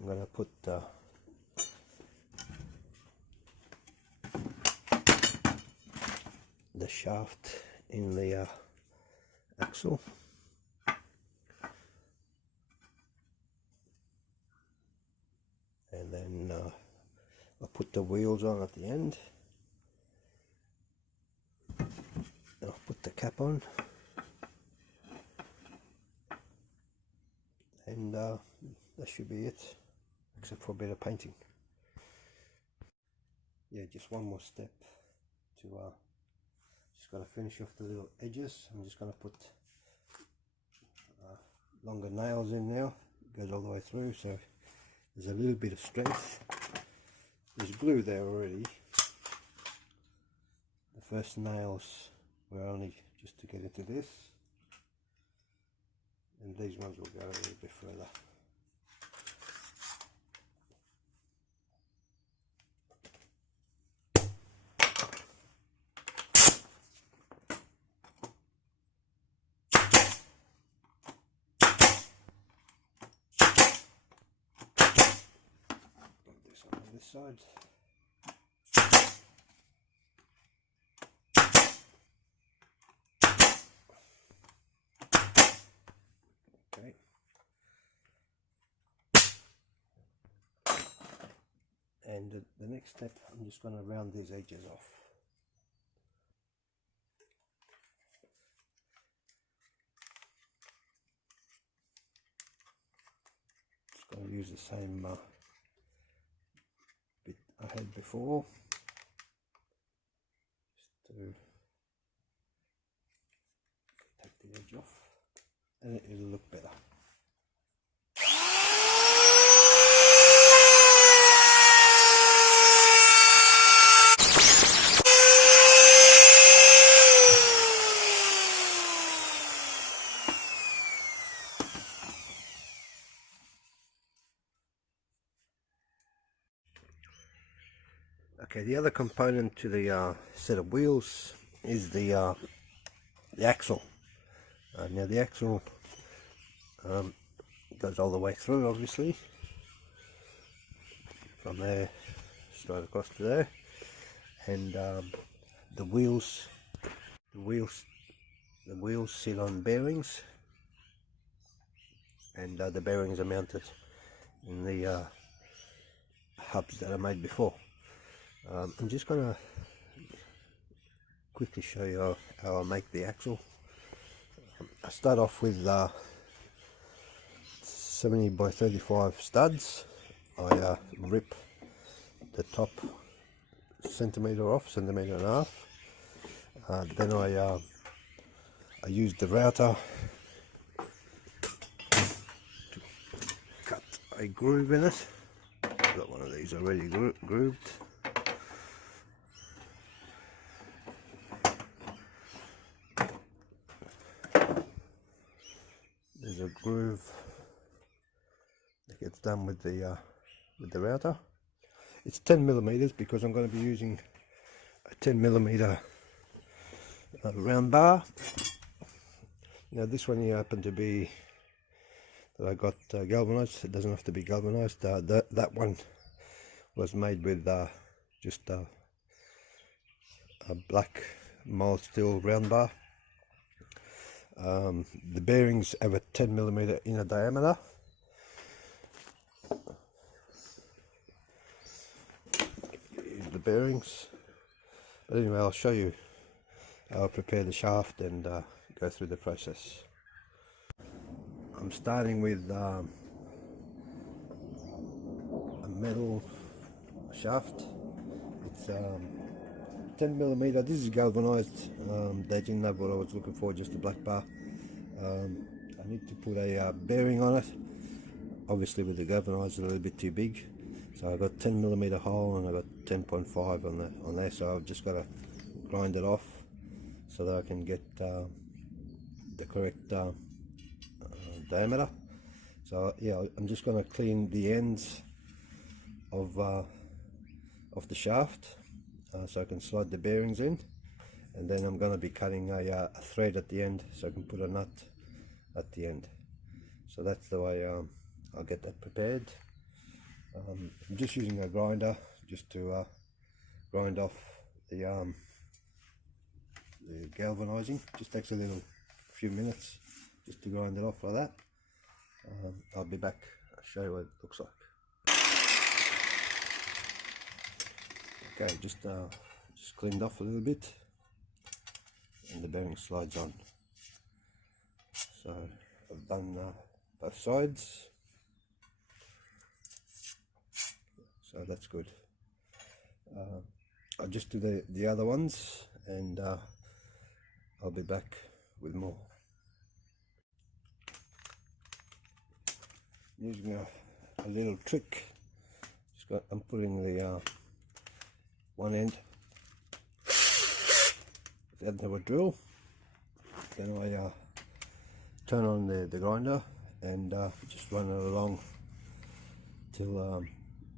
I'm going to put the shaft in the axle. And then I'll put the wheels on at the end. I'll put the cap on. And that should be it, except for a bit of painting. Yeah, just one more step to just got to finish off the little edges. I'm just going to put longer nails in now. It goes all the way through, so there's a little bit of strength. There's glue there already. The first nails were only just to get into this, and these ones will go a little bit further. This one on this side. Okay. And the next step, I'm just going to round these edges off. Just going to use the same bit I had before, just to take the edge off, and it'll look better. Okay, the other component to the set of wheels is the axle. Now the axle goes all the way through, obviously, from there straight across to there, and the wheels sit on bearings, and the bearings are mounted in the hubs that I made before. I'm just going to quickly show you how I make the axle. I start off with 70 by 35 studs. I rip the top centimetre off, centimetre and a half. Then I use the router to cut a groove in it. I've got one of these already grooved. There's a groove that gets done with the router. It's 10 millimeters because I'm going to be using a 10 millimeter round bar. Now this one here happened to be that I got galvanized. It doesn't have to be galvanized. That one was made with just a black mild steel round bar. The bearings have a 10 millimeter inner diameter. Here's the bearings. But anyway, I'll show you how I prepare the shaft and go through the process. I'm starting with a metal shaft. It's 10 millimeter. This is galvanized. They didn't have what I was looking for, just a black bar. I need to put a bearing on it. Obviously with the galvanized, a little bit too big, so I've got 10 millimeter hole and I've got 10.5 on there. So I've just got to grind it off so that I can get the correct diameter. So yeah, I'm just going to clean the ends of the shaft so I can slide the bearings in, and then I'm going to be cutting a thread at the end so I can put a nut at the end. So that's the way I'll get that prepared. I'm just using a grinder just to grind off the galvanizing. Just takes a few minutes just to grind it off like that. I'll be back, I'll show you what it looks like. Okay, just cleaned off a little bit and the bearing slides on. So I've done both sides, so that's good. I'll just do the other ones and I'll be back with more. Using a little trick, I'm putting the one end the end of a drill, then I turn on the grinder and just run it along till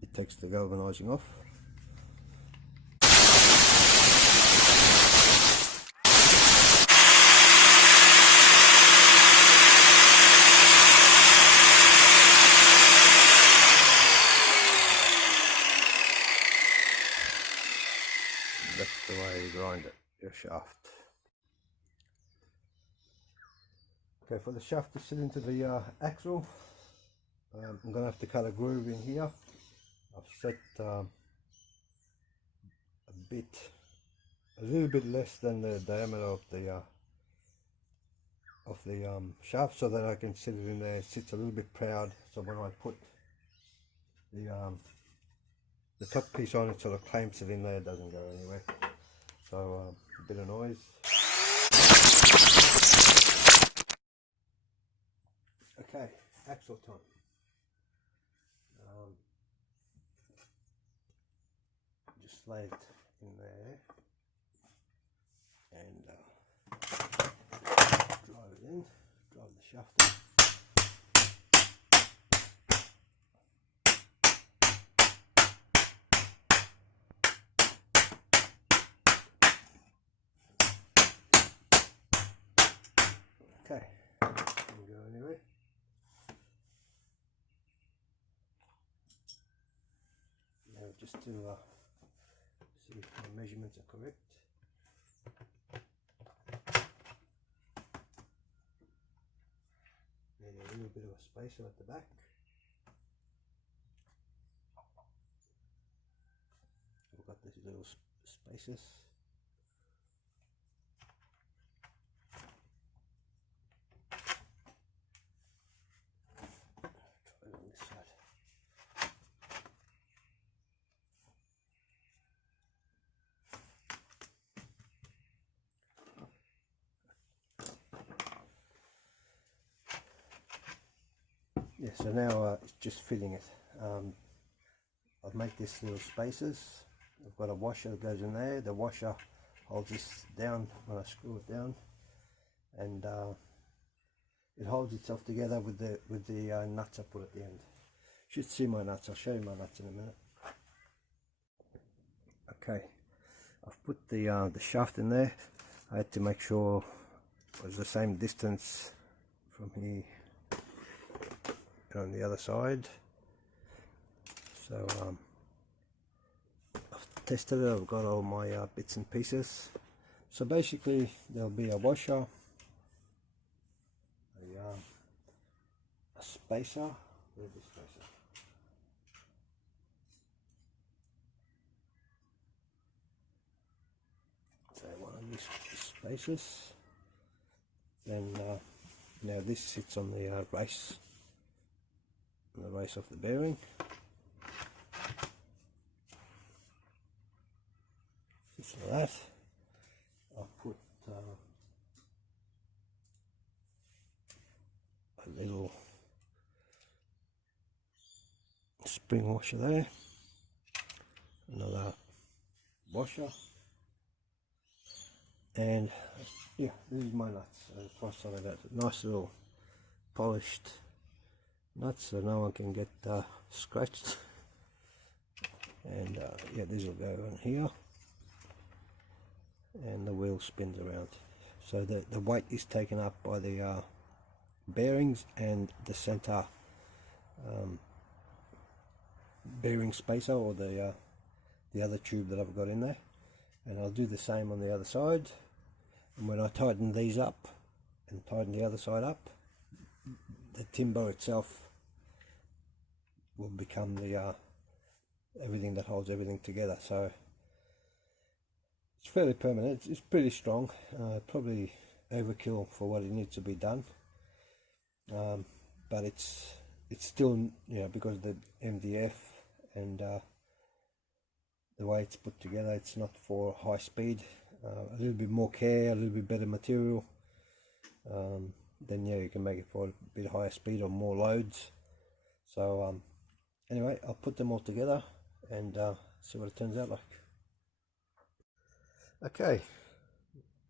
it takes the galvanizing off. That's the way you grind it, your shaft. Okay, for the shaft to sit into the axle, I'm going to have to cut a groove in here. I've set a little bit less than the diameter of the shaft, so that I can sit it in there. It sits a little bit proud, so when I put the top piece on, it sort of clamps it in there, it doesn't go anywhere. So a bit of noise. Okay, axle time. Just lay it in there and drive it in, drive the shaft in. Okay, didn't go anywhere. Now just to see if my measurements are correct. Need a little bit of a spacer at the back. We've got these little spaces. Try it on this side. Yeah, so now it's just fitting it. I've made this little spaces. I've got a washer that goes in there. The washer holds this down when I screw it down, and it holds itself together with the nuts I put at the end. You should see my nuts. I'll show you my nuts in a minute. Okay, I've put the shaft in there. I had to make sure it was the same distance from here on the other side. So I've tested it, I've got all my bits and pieces. So basically there'll be a washer, a spacer, where's the spacer? So one of these spacers, then now this sits on the race of the bearing. Just like that. I'll put a little spring washer there, another washer, and yeah, this is my nuts. First time I got nice little polished nuts so no one can get scratched, and yeah, this will go in here and the wheel spins around, so the weight is taken up by the bearings and the center bearing spacer, or the other tube that I've got in there, and I'll do the same on the other side. And when I tighten these up and tighten the other side up, the timber itself will become the everything that holds everything together. So it's fairly permanent. It's pretty strong. Probably overkill for what it needs to be done, but it's still, you know, because of the MDF and the way it's put together, it's not for high speed. A little bit more care, a little bit better material, then yeah, you can make it for a bit higher speed or more loads. So anyway, I'll put them all together and see what it turns out like. Okay,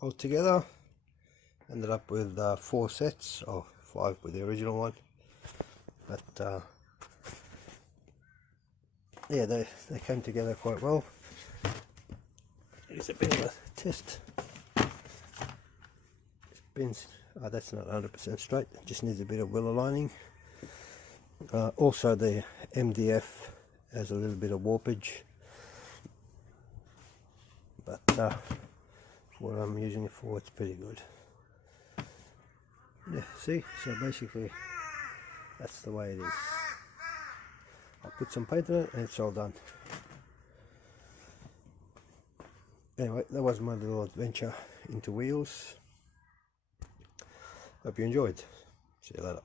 all together, ended up with 4 sets, or 5 with the original one, but yeah, they came together quite well. Here's a bit of a test. Pins, that's not 100% straight, it just needs a bit of willow lining. Also the MDF has a little bit of warpage, but for what I'm using it for, it's pretty good. Yeah, see, so basically that's the way it is. I'll put some paint on it and it's all done. Anyway, that was my little adventure into wheels. Hope you enjoyed. See you later.